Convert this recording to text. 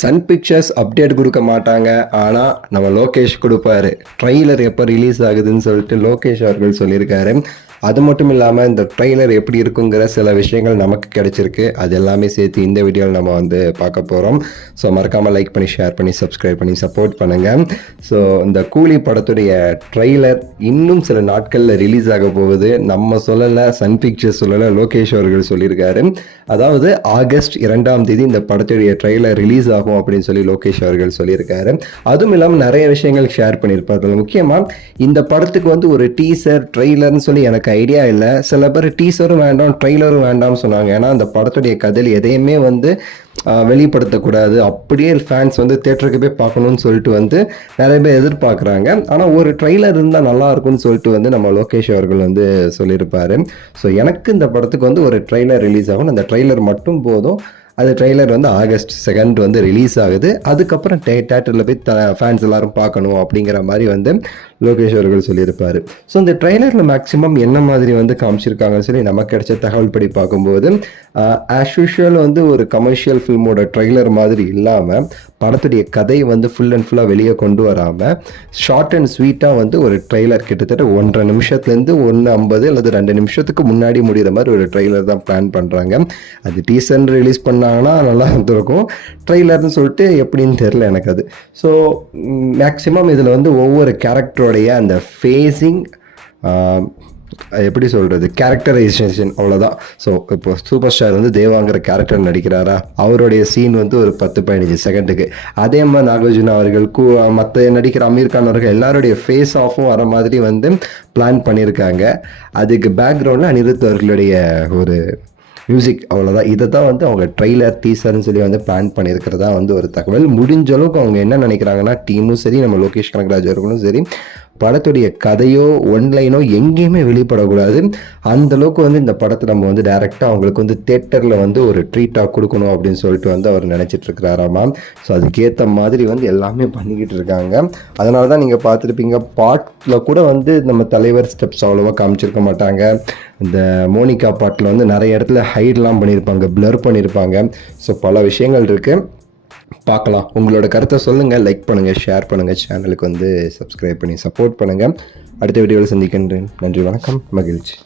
Sun pictures update கொடுக்க மாட்டாங்க, ஆனால் நம்ம லோகேஷ் கொடுப்பாரு. ட்ரெய்லர் எப்போ ரிலீஸ் ஆகுதுன்னு சொல்லிட்டு லோகேஷ் அவர்கள் சொல்லியிருக்காரு. அது மட்டும் இல்லாமல் இந்த ட்ரெய்லர் எப்படி இருக்குங்கிற சில விஷயங்கள் நமக்கு கிடைச்சிருக்கு. அது எல்லாமே சேர்த்து இந்த வீடியோவில் நம்ம வந்து பார்க்க போகிறோம். ஸோ மறக்காமல் லைக் பண்ணி, ஷேர் பண்ணி, சப்ஸ்கிரைப் பண்ணி சப்போர்ட் பண்ணுங்கள். ஸோ இந்த கூலி படத்துடைய ட்ரெய்லர் இன்னும் சில நாட்களில் ரிலீஸ் ஆக போகுது. நம்ம சொல்லலை, சன் பிக்சர்ஸ் சொல்லலை, லோகேஷ் அவர்கள் சொல்லியிருக்காரு. அதாவது ஆகஸ்ட் 2ஆம் தேதி இந்த படத்துடைய ட்ரெய்லர் ரிலீஸ் ஆகும் அப்படின்னு சொல்லி லோகேஷ் அவர்கள் சொல்லியிருக்காரு. அதுவும் இல்லாமல் நிறைய விஷயங்கள் ஷேர் பண்ணியிருப்பார். அதில் முக்கியமாக இந்த படத்துக்கு வந்து ஒரு டீசர் ட்ரெய்லர்னு சொல்லி எனக்கு ஐடியா இல்லை. சில பேர் டீசரும் வேண்டாம் ட்ரெய்லரும் வேண்டாம்னு சொன்னாங்க. ஏன்னா அந்த படத்துடைய கதையில் எதையுமே வந்து வெளிப்படுத்தக்கூடாது, அப்படியே ஃபேன்ஸ் வந்து தேட்டருக்கு போய் பார்க்கணும்னு சொல்லிட்டு வந்து நிறைய பேர் எதிர்பார்க்குறாங்க. ஆனால் ஒரு ட்ரெய்லர் இருந்தால் நல்லா இருக்கும்னு சொல்லிட்டு வந்து நம்ம லோகேஷ் அவர்கள் வந்து சொல்லியிருப்பார். ஸோ எனக்கு இந்த படத்துக்கு வந்து ஒரு ட்ரெய்லர் ரிலீஸ் ஆகும், அந்த ட்ரெய்லர் மட்டும் போதும். அது ட்ரெய்லர் வந்து ஆகஸ்ட் 2 வந்து ரிலீஸ் ஆகுது. அதுக்கப்புறம் தேட்டரில் போய் ஃபேன்ஸ் எல்லாரும் பார்க்கணும் அப்படிங்கிற மாதிரி வந்து லோகேஷ் அவர்கள் சொல்லியிருப்பார். ஸோ இந்த ட்ரெய்லரில் மேக்ஸிமம் என்ன மாதிரி வந்து காமிச்சிருக்காங்கன்னு சொல்லி நமக்கு கிடைச்ச தகவல் படி பார்க்கும்போது ஆஸ் யூஷுவல் வந்து ஒரு கமர்ஷியல் ஃபில்மோட ட்ரெய்லர் மாதிரி இல்லாமல் படத்துடைய கதை வந்து ஃபுல் அண்ட் ஃபுல்லாக வெளியே கொண்டு வராமல் ஷார்ட் அண்ட் ஸ்வீட்டாக வந்து ஒரு ட்ரெய்லர் கிட்டத்தட்ட 1.5 நிமிஷத்துலேருந்து 1:50 அல்லது 2 நிமிஷத்துக்கு முன்னாடி முடிகிற மாதிரி ஒரு ட்ரெய்லர் தான் பிளான் பண்ணுறாங்க. அது டீசர் ரிலீஸ் பண்ணாங்கன்னா நல்லா இருந்திருக்கும். ட்ரெய்லர்னு சொல்லிட்டு எப்படின்னு தெரில எனக்கு அது. ஸோ மேக்ஸிமம் இதில் வந்து ஒவ்வொரு கேரக்டரோடைய அந்த ஃபேஸிங், எப்படி சொல்கிறது, கேரக்டரைசேஷன், அவ்வளோதான். ஸோ இப்போ சூப்பர் ஸ்டார் வந்து தேவாங்கிற கேரக்டர் நடிக்கிறாரா, அவருடைய சீன் வந்து ஒரு 10-15 செகண்டுக்கு. அதே மாதிரி நாகார்ஜுனா அவர்கள் மற்ற நடிக்கிற அமீர் கான் அவர்கள் எல்லாருடைய ஃபேஸ் ஆஃபும் வர மாதிரி வந்து பிளான் பண்ணியிருக்காங்க. அதுக்கு பேக்ரவுண்டில் அனிருத் அவர்களுடைய ஒரு மியூசிக், அவ்வளோதான். இதை தான் வந்து அவங்க ட்ரெய்லர் டீசர்னு சொல்லி வந்து பிளான் பண்ணியிருக்கிறதா வந்து ஒரு தகவல். முடிஞ்ச அளவுக்கு அவங்க என்ன நினைக்கிறாங்கன்னா, டீமும் சரி, நம்ம லோகேஷ் கனகராஜ் அவர்களும் சரி, படத்துடைய கதையோ ஒன்லைனோ எங்கேயுமே வெளிப்படக்கூடாது. அந்தளவுக்கு வந்து இந்த படத்தை நம்ம வந்து டைரெக்டாக அவங்களுக்கு வந்து தேட்டரில் வந்து ஒரு ட்ரீட்டாக கொடுக்கணும் அப்படின்னு சொல்லிட்டு வந்து அவர் நினச்சிட்டு இருக்கிறாராமா. ஸோ அதுக்கேற்ற மாதிரி வந்து எல்லாமே பண்ணிக்கிட்டு இருக்காங்க. அதனால தான் நீங்கள் பார்த்துருப்பீங்க, பாட்டில் கூட வந்து நம்ம தலைவர் ஸ்டெப்ஸ் அவ்வளோவா காமிச்சிருக்க மாட்டாங்க. இந்த மோனிகா பாட்டில் வந்து நிறைய இடத்துல ஹைட்லாம் பண்ணியிருப்பாங்க, பிளர் பண்ணியிருப்பாங்க. ஸோ பல விஷயங்கள் இருக்குது, பார்க்கலாம். உங்களோட கருத்தை சொல்லுங்கள், லைக் பண்ணுங்கள், ஷேர் பண்ணுங்கள், சேனலுக்கு வந்து சப்ஸ்கிரைப் பண்ணி சப்போர்ட் பண்ணுங்கள். அடுத்த வீடியோவில் சந்திக்கின்றேன். நன்றி, வணக்கம், மகிழ்ச்சி.